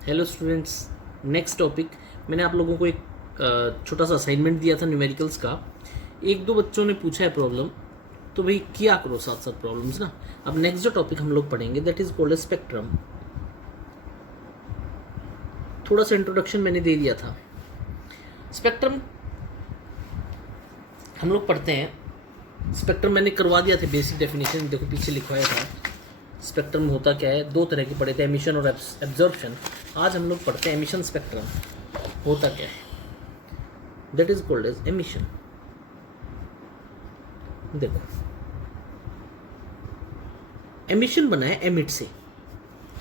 Hello students. Next topic, मैंने आप लोगों को एक छोटा सा असाइनमेंट दिया था न्यूमेरिकल्स का। एक दो बच्चों ने पूछा है प्रॉब्लम, तो भाई किया करो साथ साथ प्रॉब्लम्स ना। अब नेक्स्ट जो टॉपिक हम लोग पढ़ेंगे दैट इज कॉल्ड स्पेक्ट्रम। थोड़ा सा इंट्रोडक्शन मैंने दे दिया था। स्पेक्ट्रम हम लोग पढ़ते हैं। स्पेक्ट्रम मैंने करवा दिया था, बेसिक डेफिनेशन देखो पीछे लिखवाया था। स्पेक्ट्रम होता क्या है, दो तरह के पढ़े थे, एमिशन और एब्जॉर्प्शन। आज हम लोग पढ़ते हैं एमिशन स्पेक्ट्रम होता क्या है। That is called as emission. देखो, एमिशन बना है एमिट से।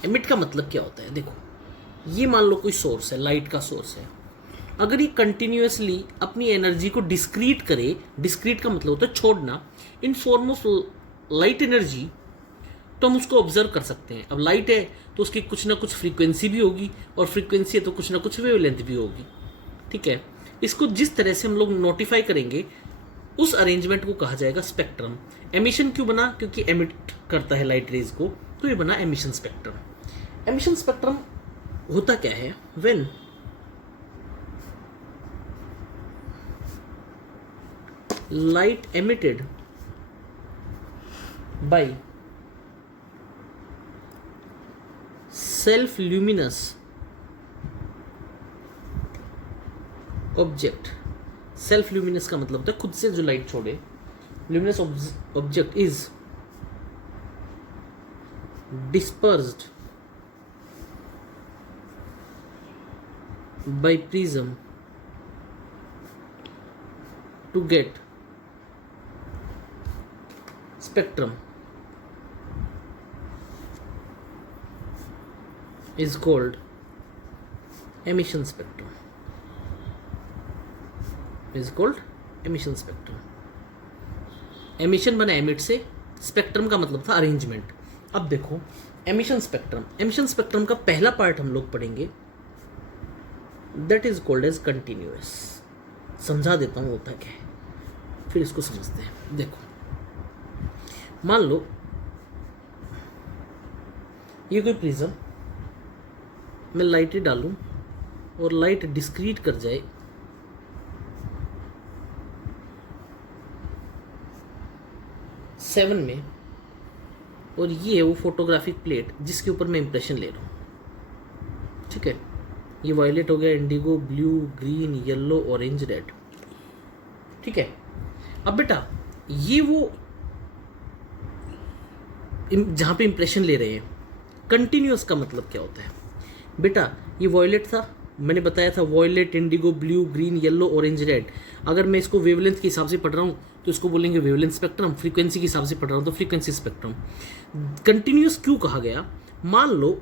एमिट का मतलब क्या होता है, देखो ये मान लो कोई सोर्स है, लाइट का सोर्स है। अगर ये कंटिन्यूसली अपनी एनर्जी को डिस्क्रीट करे, डिस्क्रीट का मतलब होता है छोड़ना, in form of light energy, तो हम उसको ऑब्जर्व कर सकते हैं। अब लाइट है तो उसकी कुछ ना कुछ फ्रीक्वेंसी भी होगी, और फ्रीक्वेंसी है तो कुछ ना कुछ वेवलेंथ भी होगी। ठीक है, इसको जिस तरह से हम लोग नोटिफाई करेंगे उस अरेंजमेंट को कहा जाएगा स्पेक्ट्रम। एमिशन क्यों बना, क्योंकि एमिट करता है लाइट रेज को, तो ये बना एमिशन स्पेक्ट्रम। एमिशन स्पेक्ट्रम होता क्या है, when light emitted by self luminous object। Self luminous का मतलब होता है खुद से जो लाइट छोड़े। Luminous object is dispersed by prism to get spectrum is called emission spectrum, is called emission spectrum। Emission बना एमिट से, स्पेक्ट्रम का मतलब था अरेंजमेंट। अब देखो एमिशन स्पेक्ट्रम, एमिशन स्पेक्ट्रम का पहला पार्ट हम लोग पढ़ेंगे, that is called as continuous. समझा देता हूँ होता क्या है, फिर इसको समझते हैं। देखो मान लो ये कोई प्रिज्म, मैं लाइटें डालूं और लाइट डिस्क्रीट कर जाए, सेवन में, और ये है वो फोटोग्राफिक प्लेट जिसके ऊपर मैं इंप्रेशन ले रहा हूँ। ठीक है, ये वायलेट हो गया, Indigo, blue, green, yellow, orange, red. ठीक है, अब बेटा ये वो जहाँ पे इंप्रेशन ले रहे हैं, कंटिन्यूअस का मतलब क्या होता है बेटा। ये वॉयलेट था, मैंने बताया था violet, indigo, blue, green, yellow, orange, red. अगर मैं इसको वेवलेंथ के हिसाब से पढ़ रहा हूँ तो इसको बोलेंगे वेवलेंथ स्पेक्ट्रम। फ्रीक्वेंसी के हिसाब से पढ़ रहा हूँ तो फ्रीक्वेंसी स्पेक्ट्रम। कंटिन्यूअस क्यों कहा गया, मान लो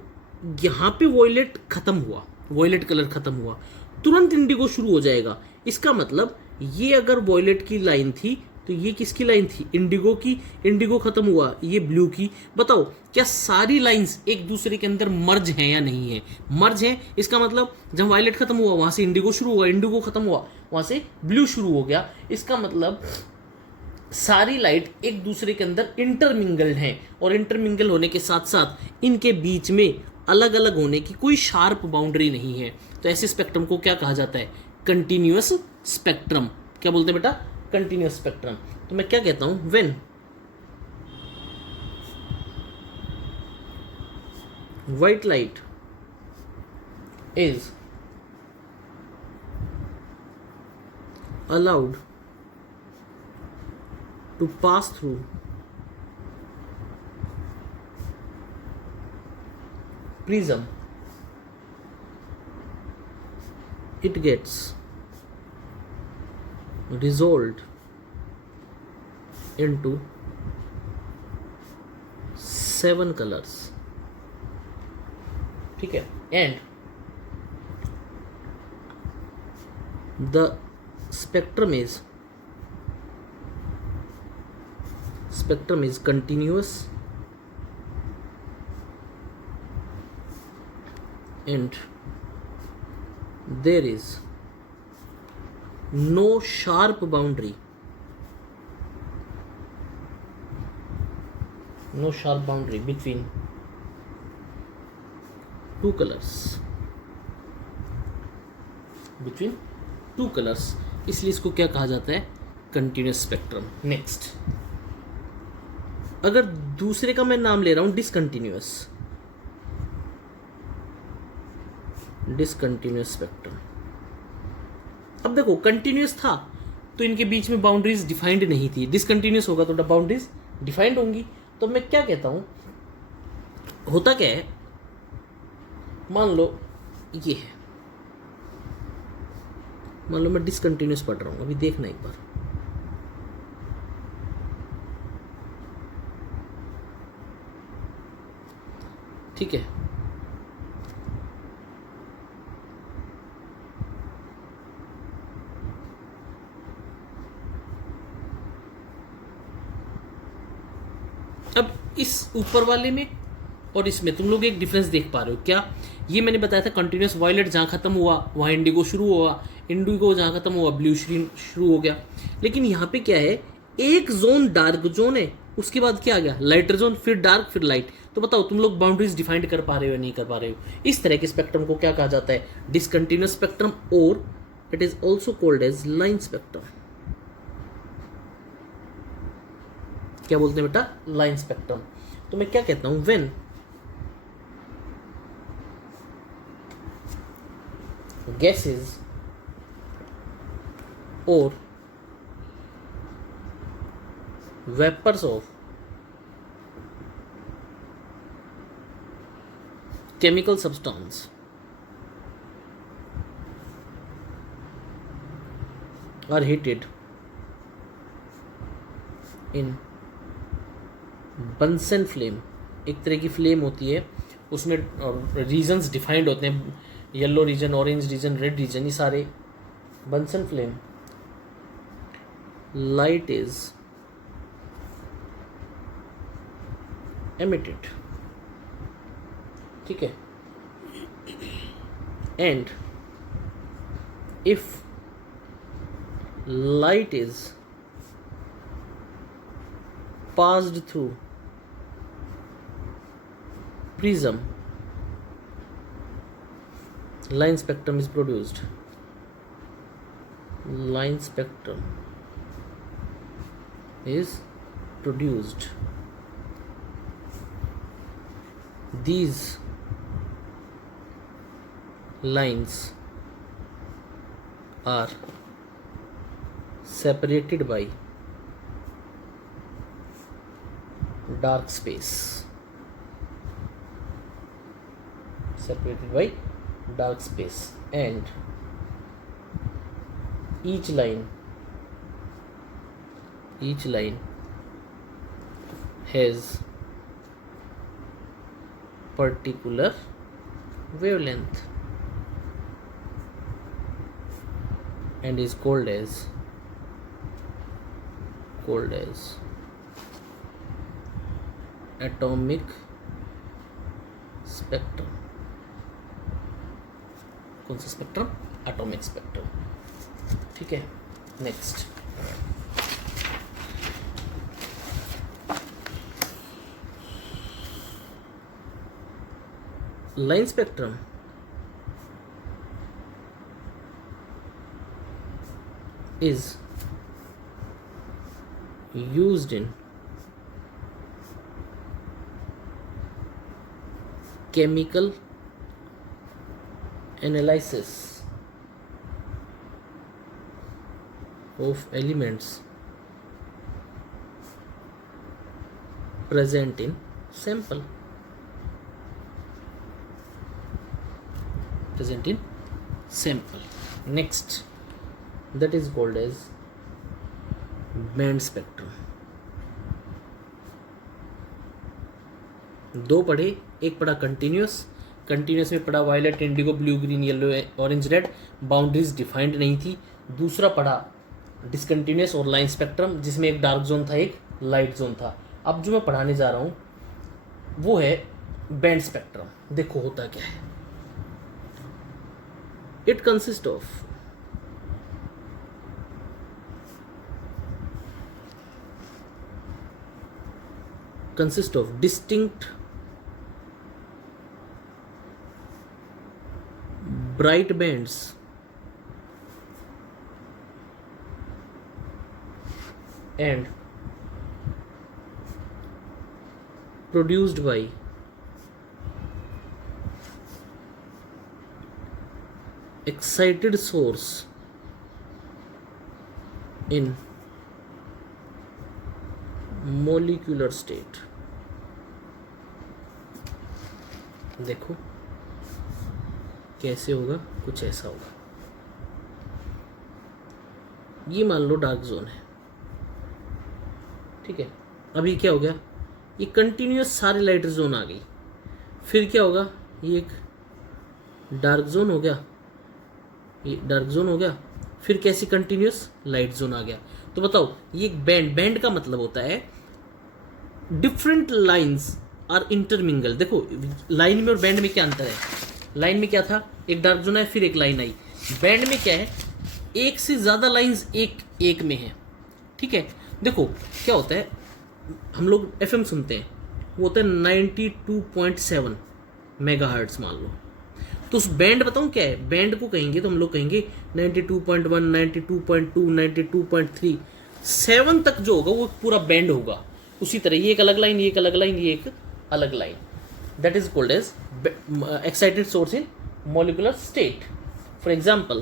यहाँ पे वॉयलेट खत्म हुआ, वॉयलेट कलर खत्म हुआ, तुरंत इंडिगो शुरू हो जाएगा। इसका मतलब ये अगर वॉयलेट की लाइन थी तो ये किसकी लाइन थी, इंडिगो की। इंडिगो खत्म हुआ, ये ब्लू की। बताओ क्या सारी लाइंस एक दूसरे के अंदर मर्ज हैं या नहीं है, मर्ज हैं। इसका मतलब जब वायलेट खत्म हुआ वहां से इंडिगो शुरू हुआ, इंडिगो खत्म हुआ वहां से ब्लू शुरू हो गया। इसका मतलब सारी लाइट एक दूसरे के अंदर इंटरमिंगल्ड हैं, और इंटरमिंगल होने के साथ साथ इनके बीच में अलग अलग होने की कोई शार्प बाउंड्री नहीं है। तो ऐसे स्पेक्ट्रम को क्या कहा जाता है, कंटिन्यूअस स्पेक्ट्रम। क्या बोलते हैं बेटा, कंटिन्यूअस स्पेक्ट्रम। तो मैं क्या कहता हूं, when white light is allowed to pass through prism, it gets resolved into 7 colors। ठीक है, and the spectrum is continuous and there is no sharp boundary, no sharp boundary between two colors। Between two colours, इसलिए इसको क्या कहा जाता है, continuous spectrum. Next, अगर दूसरे का मैं नाम ले रहा हूं डिसकंटिन्यूस, डिसकंटिन्यूस स्पेक्ट्रम। अब देखो कंटिन्यूस था तो इनके बीच में बाउंड्रीज डिफाइंड नहीं थी, डिसकंटिन्यूस होगा तो बाउंड्रीज डिफाइंड होंगी। तो मैं क्या कहता हूं, होता क्या है, मान लो ये है, मान लो मैं डिसकंटिन्यूस पढ़ रहा हूं, अभी देखना एक बार, ठीक है। अब इस ऊपर वाले में और इसमें तुम लोग एक डिफरेंस देख पा रहे हो क्या, ये मैंने बताया था कंटिन्यूस वायलेट जहाँ खत्म हुआ वहाँ इंडिगो शुरू हुआ, इंडिगो जहाँ खत्म हुआ ब्लू शुरू हो गया। लेकिन यहाँ पे क्या है, एक जोन डार्क जोन है, उसके बाद क्या आ गया, लाइटर जोन, फिर डार्क, फिर लाइट। तो बताओ तुम लोग बाउंड्रीज डिफाइंड कर पा रहे हो या नहीं कर पा रहे हो। इस तरह के स्पेक्ट्रम को क्या कहा जाता है, डिसकंटिन्यूस स्पेक्ट्रम, और it is also called as line spectrum. क्या बोलते हैं बेटा, लाइन स्पेक्ट्रम। तो मैं क्या कहता हूं, when gases or vapors of chemical substance are heated in Bunsen flame, एक तरह की फ्लेम होती है, उसमें रीजन्स डिफाइंड होते हैं, yellow region, orange region, red region, ये सारे। Bunsen flame, light is emitted, ठीक है। And if light is passed through prism, line spectrum is produced. Line spectrum is produced. These lines are separated by dark space. Separated by dark space, and each line has particular wavelength and is called as atomic spectrum। कौन सा spectrum, atomic spectrum, ठीक है। Next, line spectrum is used in chemical analysis of elements present in sample, next, that is called as band spectrum. दो पढ़े, एक पढ़ा continuous में पढ़ा violet, indigo, blue, green, yellow, orange, red, boundaries defined नहीं थी। दूसरा पढ़ा डिसकंटिन्यूस और लाइन स्पेक्ट्रम, जिसमें एक डार्क जोन था, एक लाइट जोन था। अब जो मैं पढ़ाने जा रहा हूं वो है बैंड स्पेक्ट्रम। देखो होता क्या है, it consist of distinct bright bands and produced by excited source in molecular state। देखो कैसे होगा, कुछ ऐसा होगा। ये मान लो डार्क जोन है, ठीक है। अभी क्या हो गया, ये कंटिन्यूस सारे लाइट जोन आ गई। फिर क्या होगा, ये एक डार्क जोन हो गया, ये डार्क जोन हो गया, फिर कैसी कंटिन्यूस लाइट जोन आ गया। तो बताओ, ये एक बैंड, बैंड का मतलब होता है डिफरेंट लाइंस आर इंटरमिंगल। देखो लाइन में और बैंड में क्या अंतर है, लाइन में क्या था, एक डार्क जोन है फिर एक लाइन आई। बैंड में क्या है, एक से ज़्यादा लाइंस एक में है, ठीक है। देखो क्या होता है, हम लोग एफएम सुनते हैं, वो होता है 92.7 मेगाहर्ट्ज मान लो। तो उस बैंड बताऊँ क्या है, बैंड को कहेंगे तो हम लोग कहेंगे 92.1, 92.2, 92.3, 7 तक जो होगा वो पूरा बैंड होगा। उसी तरह ये एक अलग लाइन, ये एक अलग लाइन, ये एक अलग line, that is called as excited source in molecular state। for example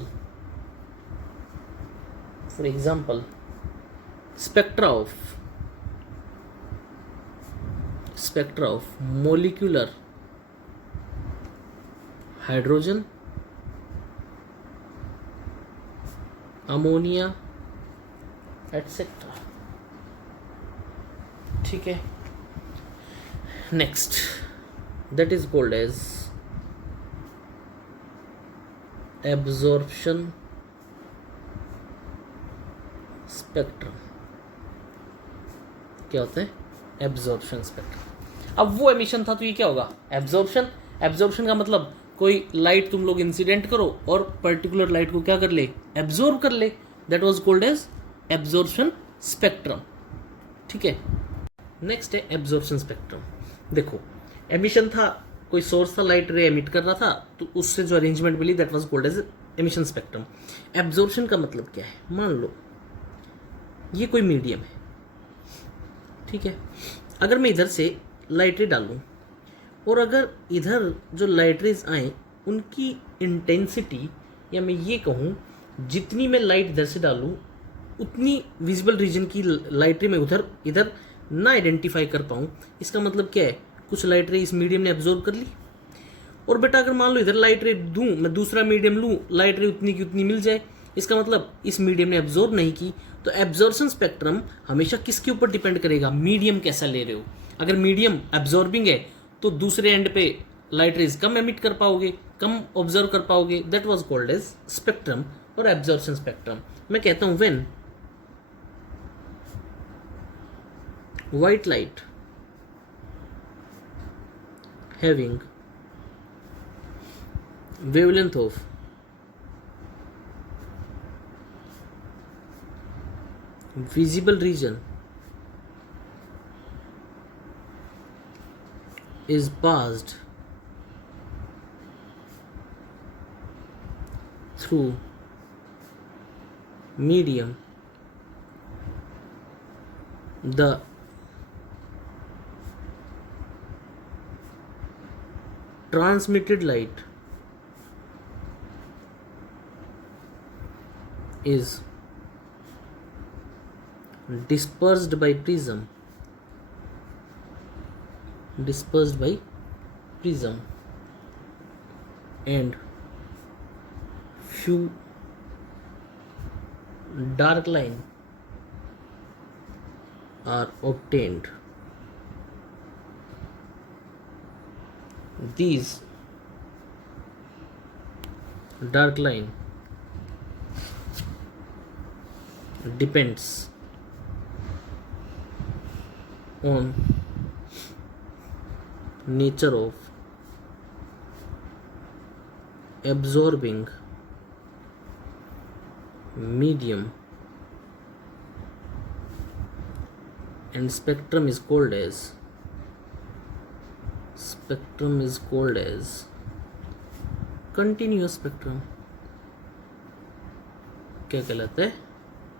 spectra of molecular hydrogen, ammonia etc। ठीक है। Next, that is called as absorption spectrum. क्या होता है, एब्जॉर्प्शन स्पेक्ट्रम। अब वो एमिशन था तो ये क्या होगा, एब्जॉर्प्शन। एब्जॉर्प्शन का मतलब कोई लाइट तुम लोग इंसिडेंट करो और पर्टिकुलर लाइट को क्या कर ले, एब्जॉर्ब कर ले, that was called as absorption spectrum. ठीक है। नेक्स्ट है एब्जॉर्प्शन स्पेक्ट्रम। देखो एमिशन था, कोई सोर्स था, लाइट रे एमिट कर रहा था, तो उससे जो अरेंजमेंट मिली that was called as emission spectrum. Absorption का मतलब क्या है, मान लो ये कोई मीडियम है, ठीक है। अगर मैं इधर से लाइट रे डालूं और अगर इधर जो लाइट रेज आए उनकी इंटेंसिटी, या मैं ये कहूँ जितनी मैं लाइट इधर से डालूं उतनी विजिबल रीजन की लाइट रे मैं उधर इधर ना आइडेंटिफाई कर पाऊँ, इसका मतलब क्या है, कुछ लाइट रे इस मीडियम ने एब्जॉर्ब कर ली। और बेटा अगर मान लो इधर लाइट रे दूं, मैं दूसरा मीडियम लूँ, लाइट रे उतनी की उतनी मिल जाए, इसका मतलब इस मीडियम ने एब्जॉर्ब नहीं की। तो एब्जॉर्प्शन स्पेक्ट्रम हमेशा किसके ऊपर डिपेंड करेगा, मीडियम कैसा ले रहे हो। अगर मीडियम एब्जॉर्बिंग है तो दूसरे एंड पे लाइट रेज कम एमिट कर पाओगे, कम ऑब्जर्व कर पाओगे, that was called as spectrum और एब्जॉर्प्शन स्पेक्ट्रम। मैं कहता हूं when white light having wavelength of visible region is passed through medium, the transmitted light is dispersed by prism and few dark line are obtained। These dark line depends on nature of absorbing medium, and spectrum is called as continuous spectrum। क्या कहलाता है,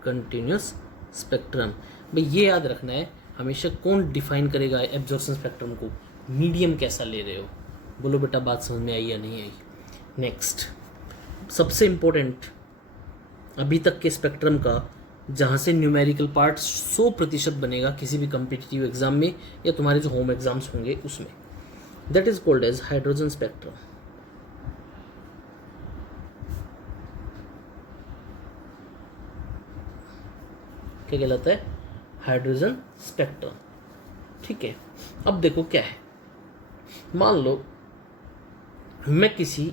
continuous spectrum। भाई ये याद रखना है हमेशा, कौन डिफाइन करेगा एब्जॉर्प्शन स्पेक्ट्रम को, मीडियम कैसा ले रहे हो। बोलो बेटा बात समझ में आई या नहीं आई। नेक्स्ट सबसे इम्पोर्टेंट अभी तक के स्पेक्ट्रम का, जहाँ से न्यूमेरिकल पार्ट 100% बनेगा किसी भी कम्पिटिटिव एग्जाम में या तुम्हारे जो होम एग्जाम्स होंगे उसमें, that is called as hydrogen spectrum. क्या कहलाता है? Hydrogen spectrum. ठीक है, अब देखो क्या है, मान लो मैं किसी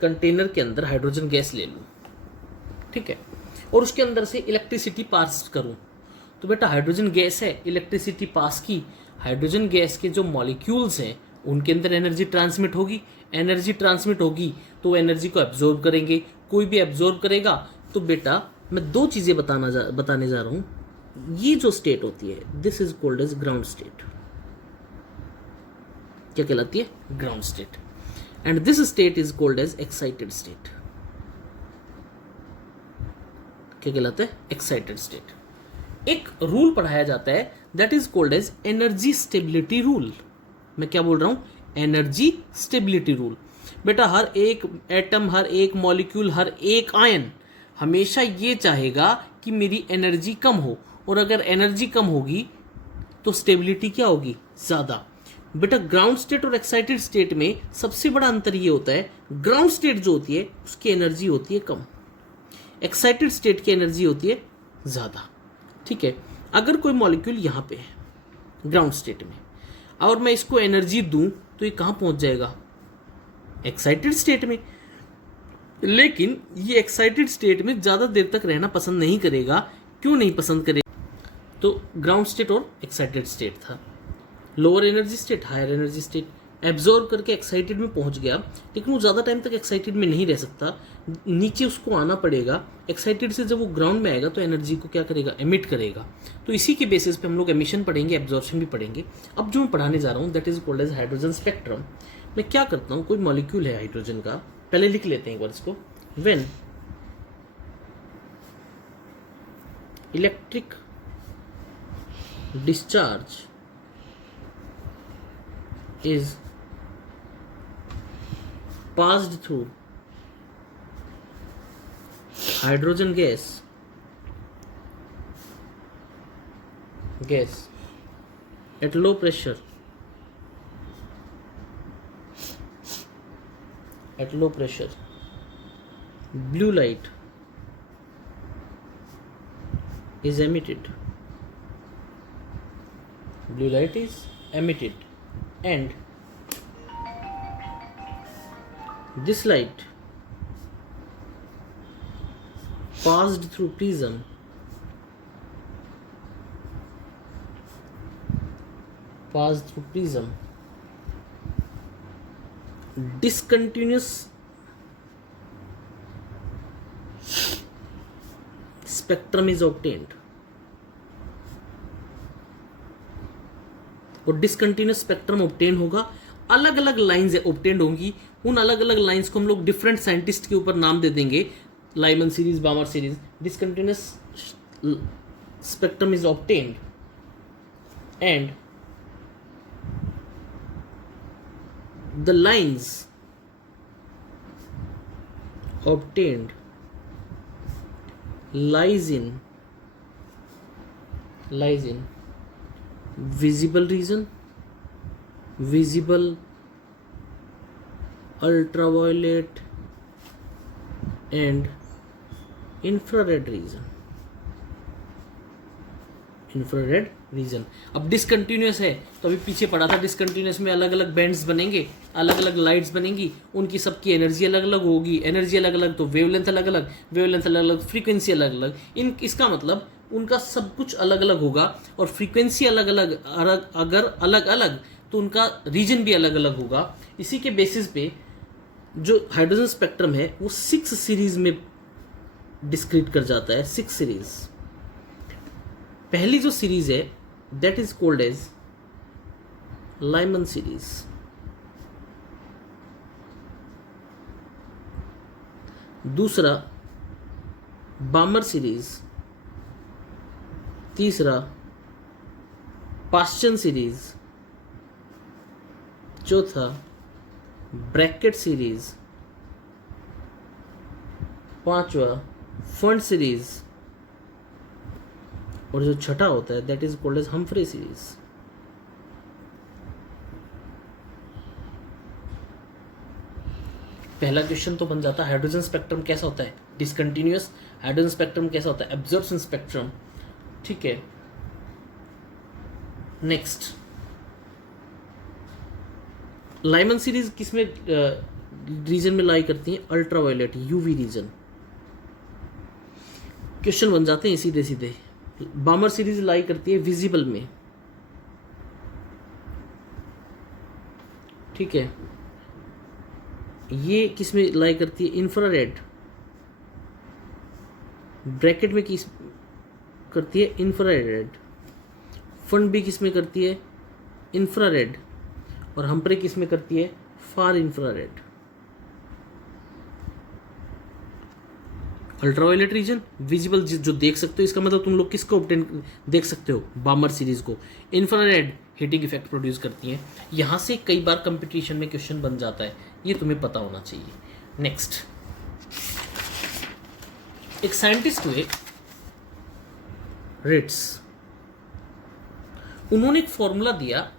कंटेनर के अंदर हाइड्रोजन गैस ले लूं, ठीक है, और उसके अंदर से इलेक्ट्रिसिटी पास करूं, तो बेटा हाइड्रोजन गैस है, इलेक्ट्रिसिटी पास की, हाइड्रोजन गैस के जो मॉलिक्यूल्स हैं उनके अंदर एनर्जी ट्रांसमिट होगी, एनर्जी ट्रांसमिट होगी तो एनर्जी को एब्जॉर्ब करेंगे, कोई भी एब्जॉर्ब करेगा। तो बेटा मैं दो चीजें बताने जा रहा हूं, ये जो स्टेट होती है this is called as ground state. क्या कहलाती है? Ground state. And this state is called as excited state. क्या कहलाता है? Excited state. एक रूल पढ़ाया जाता है that is called as energy stability rule. मैं क्या बोल रहा हूं? Energy stability rule. बेटा हर एक एटम, हर एक मॉलिक्यूल, हर एक आयन हमेशा ये चाहेगा कि मेरी एनर्जी कम हो, और अगर एनर्जी कम होगी तो स्टेबिलिटी क्या होगी? ज्यादा। बेटा ग्राउंड स्टेट और एक्साइटेड स्टेट में सबसे बड़ा अंतर ये होता है, ग्राउंड स्टेट जो होती है उसकी एनर्जी होती है कम, एक्साइटेड स्टेट की एनर्जी होती है ज्यादा। ठीक है, अगर कोई मॉलिक्यूल यहां पे है ग्राउंड स्टेट में और मैं इसको एनर्जी दूं तो ये कहां पहुंच जाएगा? एक्साइटेड स्टेट में। लेकिन ये एक्साइटेड स्टेट में ज्यादा देर तक रहना पसंद नहीं करेगा। क्यों नहीं पसंद करेगा? तो ग्राउंड स्टेट और एक्साइटेड स्टेट था, lower energy state, higher energy state, absorb करके एक्साइटेड में पहुंच गया, लेकिन वो ज़्यादा टाइम तक एक्साइटेड में नहीं रह सकता, नीचे उसको आना पड़ेगा। एक्साइटेड से जब वो ग्राउंड में आएगा तो एनर्जी को क्या करेगा? एमिट करेगा। तो इसी के बेसिस पे हम लोग एमिशन पढ़ेंगे, एब्जॉर्प्शन भी पढ़ेंगे। अब जो मैं पढ़ाने जा रहा हूँ that is called as hydrogen spectrum. मैं क्या करता हूँ, कोई मॉलिक्यूल है हाइड्रोजन का, पहले लिख लेते हैं एक बार इसको। When electric discharge is passed through hydrogen gas at low pressure, blue light is emitted, and this light passed through prism discontinuous spectrum is obtained। और डिसकंटिन्यूस स्पेक्ट्रम ऑब्टेन होगा, अलग अलग लाइंस ऑब्टेन होंगी। उन अलग अलग लाइंस को हम लोग डिफरेंट साइंटिस्ट के ऊपर नाम दे देंगे, Lyman series, बामर series. Discontinuous spectrum is obtained and the lines obtained lies in visible region, visible, ultraviolet and infrared region। अब डिसकंटिन्यूस है तो अभी पीछे पढ़ा था, डिसकंटिन्यूस में अलग अलग बैंड्स बनेंगे, अलग अलग लाइट्स बनेंगी, उनकी सबकी एनर्जी अलग अलग होगी, एनर्जी अलग अलग तो वेवलेंथ अलग अलग, फ्रीक्वेंसी अलग अलग। इसका मतलब उनका सब कुछ अलग अलग होगा, और फ्रीक्वेंसी अलग अलग, अगर अलग अलग तो उनका रीजन भी अलग अलग होगा। इसी के बेसिस पे जो हाइड्रोजन स्पेक्ट्रम है वो 6 सीरीज में डिस्क्रीट कर जाता है। 6 सीरीज। पहली जो सीरीज है that is called as Lyman series, दूसरा बामर सीरीज, तीसरा पास्चन सीरीज, चौथा ब्रैकेट सीरीज, पांचवा फंड सीरीज, और जो छठा होता है that is called as Humphreys series. पहला क्वेश्चन तो बन जाता है हाइड्रोजन स्पेक्ट्रम कैसा होता है, डिसकंटिन्यूअस। हाइड्रोजन स्पेक्ट्रम कैसा होता है, एब्जॉर्प्शन स्पेक्ट्रम। ठीक है, नेक्स्ट लाइमन सीरीज किसमें रीजन में लाई करती है, अल्ट्रावायलेट यूवी रीजन। क्वेश्चन बन जाते हैं सीधे सीधे। बामर सीरीज लाई करती है विजिबल में। ठीक है, ये किसमें लाई करती है, इंफ्रारेड। ब्रैकेट में किस करती है, इंफ्रारेड। फंड भी किसमें करती है, इंफ्रारेड। और हम्प्रे किसमें करती है, फार इंफ्रारेड। अल्ट्रावायलेट रीजन विजिबल जो देख सकते हो, इसका मतलब तुम लोग किसको ऑब्टेन देख सकते हो, बामर सीरीज को। इंफ्रारेड हीटिंग इफेक्ट प्रोड्यूस करती है। यहां से कई बार कंपटीशन में क्वेश्चन बन जाता है, ये तुम्हें पता होना चाहिए। नेक्स्ट, एक साइंटिस्ट हुए रिट्स, उन्होंने एक फॉर्मूला दिया,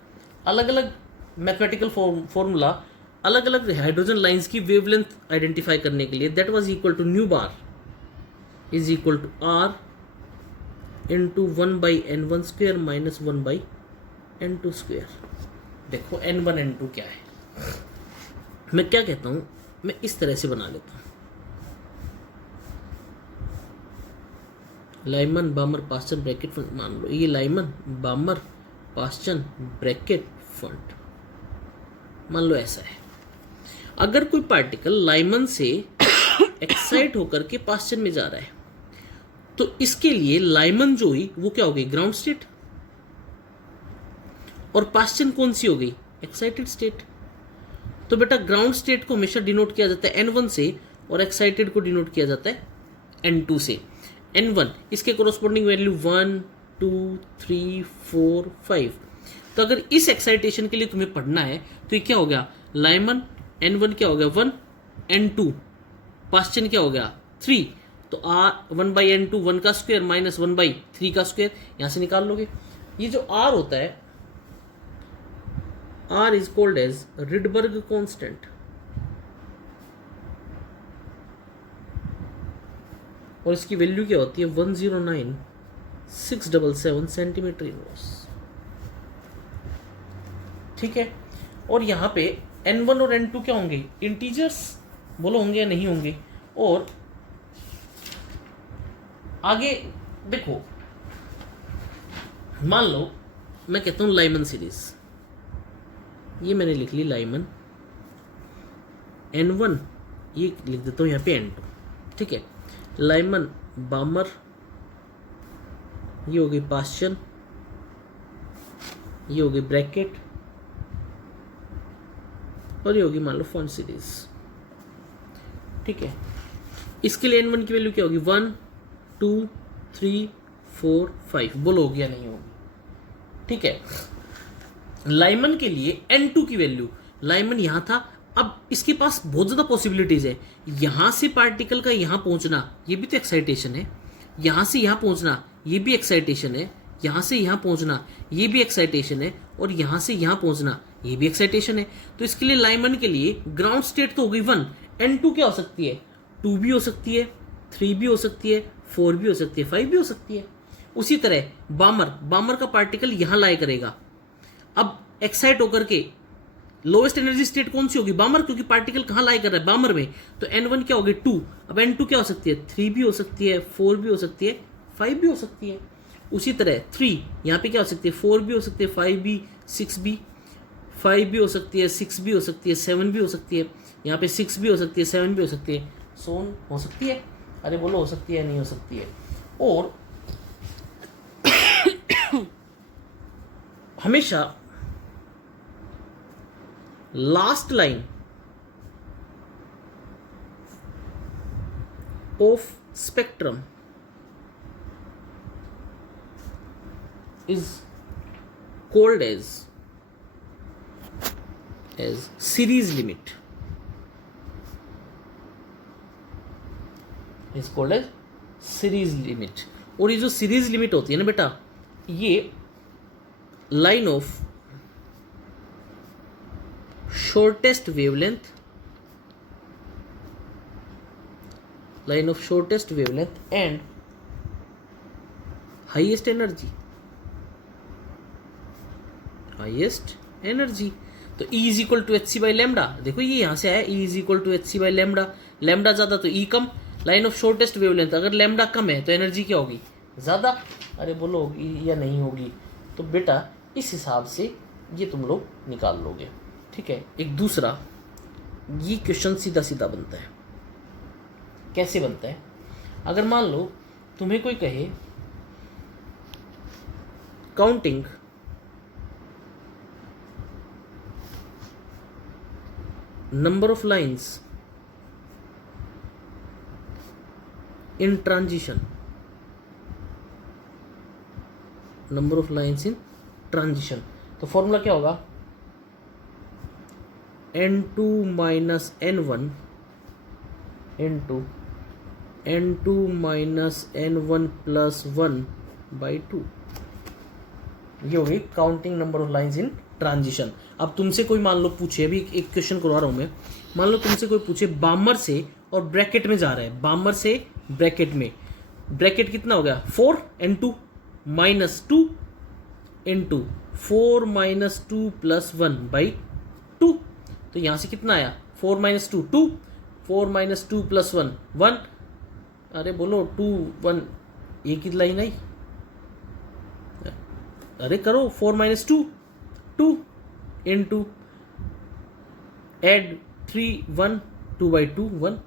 अलग अलग मैथमेटिकल फॉर्मूला अलग अलग हाइड्रोजन लाइंस की वेवलेंथ आइडेंटिफाई करने के लिए। That was equal to nu bar is equal to R into 1/n1 square minus 1/n2 square. देखो n1 n2 क्या है, मैं क्या कहता हूं, मैं इस तरह से बना लेता हूं, लाइमन बामर पास्चन ब्रैकेट फंड। मान लो ये लाइमन बामर पास्चन ब्रैकेट फंड, मान लो ऐसा है। अगर कोई पार्टिकल लाइमन से एक्साइट होकर के पास्चन में जा रहा है, तो इसके लिए लाइमन जो हुई वो क्या हो गई, ग्राउंड स्टेट। और पास्चन कौन सी हो गई, एक्साइटेड स्टेट। तो बेटा ग्राउंड स्टेट को हमेशा डिनोट किया जाता है n1 से, और एक्साइटेड को डिनोट किया जाता है n2 से। n1 इसके कोरोस्पोंडिंग वैल्यू 1 2 3 4 5। तो अगर इस एक्साइटेशन के लिए तुम्हें पढ़ना है तो ये क्या हो गया, लाइमन n1 क्या हो गया 1, n2 पास्चन क्या हो गया 3। तो r 1/n2 1 का स्क्वायर माइनस 1/3 का स्क्वायर, यहां से निकाल लोगे। ये जो r होता है, r is called as Rydberg constant, और इसकी वैल्यू क्या होती है 109,677 सेंटीमीटर इनवर्स। ठीक है, और यहां पे n1 और n2 क्या होंगे, इंटीजर्स। बोलो होंगे या नहीं होंगे। और आगे देखो, मान लो मैं कहता हूं लाइमन सीरीज, ये मैंने लिख ली लाइमन n1, ये लिख देता हूं यहां पे n2। ठीक है, लाइमन बामर, ये हो गई पास्चन, ये हो गई ब्रैकेट, और ये होगी मान लो फंड सीरीज। ठीक है, इसके लिए n1 की वैल्यू क्या होगी 1 2 3 4 5। बोलो होगी या नहीं होगी। ठीक है, लाइमन के लिए n2 की वैल्यू, लाइमन यहां था, अब इसके पास बहुत ज्यादा पॉसिबिलिटीज है। यहां से पार्टिकल का यहां पहुंचना, ये भी तो एक्साइटेशन है। यहां से यहां पहुंचना, ये भी एक्साइटेशन है। यहां से यहां पहुंचना, ये भी एक्साइटेशन है। और यहां से यहां पहुंचना, ये भी एक्साइटेशन है। तो इसके लिए लाइमन के लिए ग्राउंड स्टेट तो हो गई 1, n2 क्या हो सकती है, 2 भी हो सकती है, 3 भी हो सकती है, 4 भी हो सकती है, 5 भी हो सकती है। उसी तरह बामर का पार्टिकल यहां लाई करेगा। अब एक्साइट होकर के लोएस्ट एनर्जी स्टेट कौन सी होगी, बामर, क्योंकि पार्टिकल कहां लाई कर रहा है, बामर में। तो n1 क्या होगी 2। अब n2 क्या हो सकती है, 3 भी हो सकती है, 4 भी हो सकती है, 5 भी हो सकती है। उसी तरह 3 यहाँ पे क्या हो सकती है, 4 भी हो सकती है, 5 भी, 6 भी, 5 भी हो सकती है, 6 भी हो सकती है, 7 भी हो सकती है, यहाँ पे 6 भी हो सकती है, 7 भी हो सकती है, सोन हो सकती है। अरे बोलो हो सकती है, नहीं हो सकती है। और हमेशा last line of spectrum is called as series limit, is called as series limit. और ये जो सीरीज लिमिट होती है ना बेटा, ये line of shortest wavelength, line of shortest wavelength and highest energy, highest energy. तो E is equal to h c by lambda, देखो ये यहां से आया, E is equal to h c by lambda, lambda ज्यादा तो E कम, line of shortest wavelength, अगर लेमडा कम है तो एनर्जी क्या होगी, ज्यादा। अरे बोलो होगी या नहीं होगी, तो बेटा इस हिसाब से ये तुम लोग निकाल लोगे, ठीक है। एक दूसरा ये क्वेश्चन सीधा सीधा बनता है, कैसे बनता है, अगर मान लो तुम्हें कोई कहे counting number of lines in transition, number of lines in transition, तो फॉर्मूला क्या होगा, n2 minus n1 into n2 minus n1 plus 1 by 2, ये हो गई counting number of lines in transition. अब तुमसे कोई मान लो पूछे, अभी एक क्वेश्चन करवा रहा हूं मैं, मान लो तुमसे कोई पूछे बामर से और ब्रैकेट में जा रहा है, बामर से ब्रैकेट में, ब्रैकेट कितना हो गया 4 n2 minus 2 into 4 minus 2 plus 1 by 2, तो यहां से कितना आया 4 माइनस 2 2, 4 माइनस 2 प्लस 1 1, अरे बोलो 2 1, एक ही लाइन आई, अरे करो 4 माइनस 2 2 इंटू एड 3 1 2 बाई 2 1,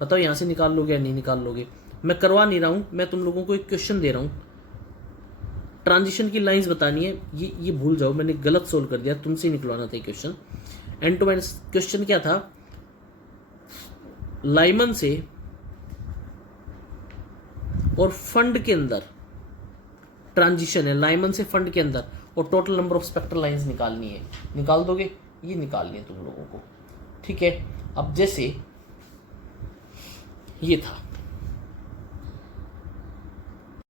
बताओ यहां से निकाल लोगे या नहीं निकाल लोगे। मैं करवा नहीं रहा हूं, मैं तुम लोगों को एक क्वेश्चन दे रहा हूं, ट्रांजिशन की लाइंस बतानी है, ये भूल जाओ, मैंने गलत सोल्व कर दिया, तुमसे ही निकलवाना था क्वेश्चन। n2 माइनस, क्वेश्चन क्या था, लाइमन से और फंड के अंदर ट्रांजिशन है, लाइमन से फंड के अंदर, और total number of spectral lines निकालनी है, निकाल दोगे, ये निकालनी है तुम लोगों को, ठीक है। अब जैसे ये था